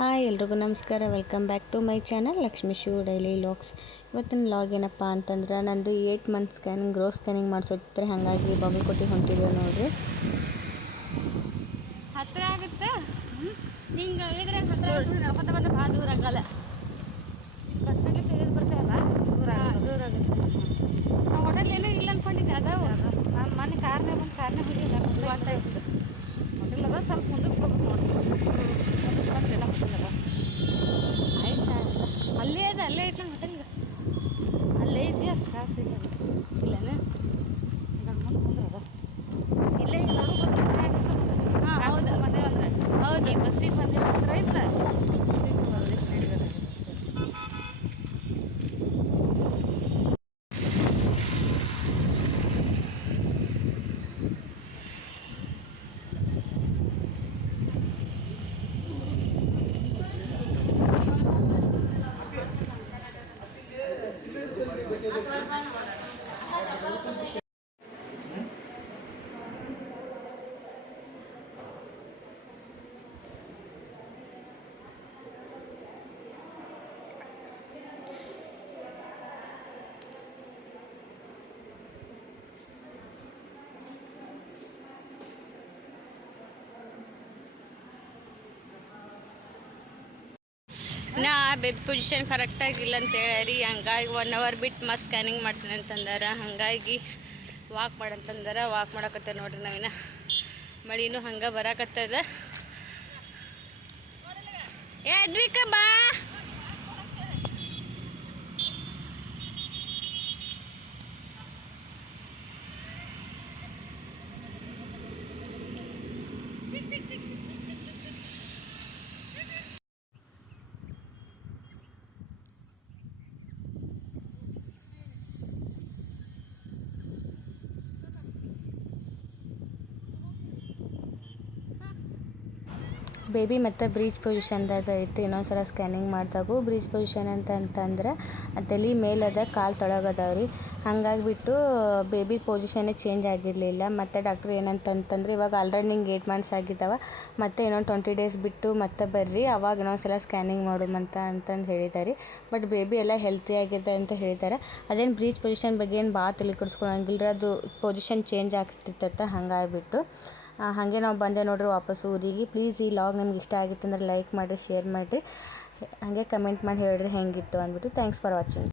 Hi ಎಲ್ರಿಗೂ ನಮಸ್ಕಾರ. Welcome back to my channel Lakshmi Shiv daily vlogs. ಇವತ್ತಿನ ವ್ಲಾಗ್ ಏನಪ್ಪ ಅಂತಂದ್ರೆ ನಂದು 8 ಮಂತ್ ಸ್ಕ್ಯಾನಿಂಗ್ ಗ್ರೋತ್ ಸ್ಕ್ಯಾನಿಂಗ್ ಮಾಡಿಸೋದ್ರೆ ಹಾಗಾಗಿ ಬಾಗಲಕೋಟೆ ಹೊಂಟಿದೆ ನೋಡ್ರಿ. ಹತ್ತಿರ ಆಗುತ್ತೆ ಹಿಂಗೆ ಹೇಳಿದ್ರೆ ಹತ್ತಿರ ನಡ್ಕೊತ ಬಂದ್ರೆ ಭಾಳ ದೂರ ಆಗಲ್ಲ. ಬಸ್ಸಲ್ಲಿ ತೆಗೆದು ಬರ್ತೇವಲ್ಲ ದೂರ ಆಗುತ್ತೆ. ನಾವು ಹೋಟೆಲ್ ಏನೂ ಇಲ್ಲ ಅಂದ್ಕೊಂಡಿದ್ದೆ. ಅದಾವ ನಾನು ಮನೆ ಕಾರ್ನೇ ಹೋಗಿಲ್ಲ ಅಂತ ಇತ್ತು. ಹೋಟೆಲ್ ಅದ ಸ್ವಲ್ಪ ಮುಂದಕ್ಕೆ ಹೋಗ್ಬೇಕು ನೋಡಿ. ಮುಂದಕ್ಕೆ ಬಂದಿಲ್ಲ ಹೋಟೆಲ್ ಅದ. ಆಯ್ತಾ ಅಲ್ಲೇ ಐತೆ ನಮ್ಮ ಹೋಟೆಲ್ಗೆ. ಅಲ್ಲೇ ಐತಿ, ಅಷ್ಟು ಕಾಸು ಇಲ್ಲ ಇಲ್ಲೇನು ಮುಂದೆ ಅದ ಇಲ್ಲೇ ಈಗ ಹಾಂ ಹೌದು ಬಂದೇವೆ ಅಂದ್ರೆ ಹೌದು ಈ ಬಸ್ಸಿಗೆ ಬಂದೇವೆ ಅಂದ್ರೆ ಇಲ್ಲ ಬಸ್ಸಿಗೆ ಎಷ್ಟು ನಡೀಬೇಕು ಅಷ್ಟೇ. ನಾ ಬೆಡ್ ಪೊಸಿಷನ್ ಕರೆಕ್ಟಾಗಿಲ್ಲ ಅಂತೇಳಿ ಹಂಗಾಗಿ 1 hour ಬಿಟ್ಟು ಮಸ್ತ್ ಸ್ಕ್ಯಾನಿಂಗ್ ಮಾಡ್ತೀನಿ ಅಂತಂದಾರ. ಹಾಗಾಗಿ ವಾಕ್ ಮಾಡಂತಂದಾರ. ವಾಕ್ ಮಾಡಕತ್ತ ನೋಡ್ರಿ. ನಾವಿನ ಮಳಿನೂ ಹಂಗೆ ಬರಾಕತ್ತದ. ಅದ್ವಿಕ ಬಾ ಬೇಬಿ ಮತ್ತು ಬ್ರೀಚ್ ಪೊಸಿಷನ್ದಾಗ ಐತಿ. ಇನ್ನೊಂದ್ಸಲ ಸ್ಕ್ಯಾನಿಂಗ್ ಮಾಡಿದಾಗೂ ಬ್ರೀಚ್ ಪೊಸಿಷನ್ ಅಂತಂದ್ರೆ ತಲೆ ಮೇಲದ ಕಾಲು ತೊಳಗದವ್ರಿ. ಹಾಗಾಗಿಬಿಟ್ಟು ಬೇಬಿ ಪೊಸಿಷನ್ನೇ ಚೇಂಜ್ ಆಗಿರಲಿಲ್ಲ. ಮತ್ತು ಡಾಕ್ಟ್ರ್ ಏನಂತಂತಂದ್ರೆ ಇವಾಗ ಆಲ್ರೆಡಿ ನಿಂಗೆ 8 months ಆಗಿದ್ದಾವೆ, ಮತ್ತು ಇನ್ನೊಂದು 20 days ಬಿಟ್ಟು ಮತ್ತೆ ಬರ್ರಿ, ಅವಾಗ ಇನ್ನೊಂದ್ಸಲ ಸ್ಕ್ಯಾನಿಂಗ್ ಅಂತಂದು ಹೇಳಿದ್ದಾರೆ. ಬಟ್ ಬೇಬಿ ಎಲ್ಲ ಹೆಲ್ತಿ ಆಗಿದೆ ಅಂತ ಹೇಳಿದ್ದಾರೆ. ಅದೇನು ಬ್ರೀಚ್ ಪೊಸಿಷನ್ ಬಗ್ಗೆ ಏನು ಭಾಳ ತಲೆ ಕೆಡಿಸ್ಕೊಳಂಗಿಲ್ಲ. ಅದು ಪೊಸಿಷನ್ ಚೇಂಜ್ ಆಗ್ತಿರ್ತೈತೆ. ಹಾಗಾಗಿಬಿಟ್ಟು ಹಾಗೆ ನಾವು ಬಂದೆ ನೋಡ್ರಿ ವಾಪಸ್ ಊರಿಗೆ. ಪ್ಲೀಸ್ ಈ ಲಾಗ್ ನಿಮ್ಗೆ ಇಷ್ಟ ಆಗಿತ್ತು ಅಂದ್ರೆ ಲೈಕ್ ಮಾಡಿರಿ, ಶೇರ್ ಮಾಡಿರಿ, ಹಾಗೆ ಕಮೆಂಟ್ ಮಾಡಿ ಹೇಳಿರಿ ಹೆಂಗಿತ್ತು ಅಂದ್ಬಿಟ್ಟು. Thanks for watching.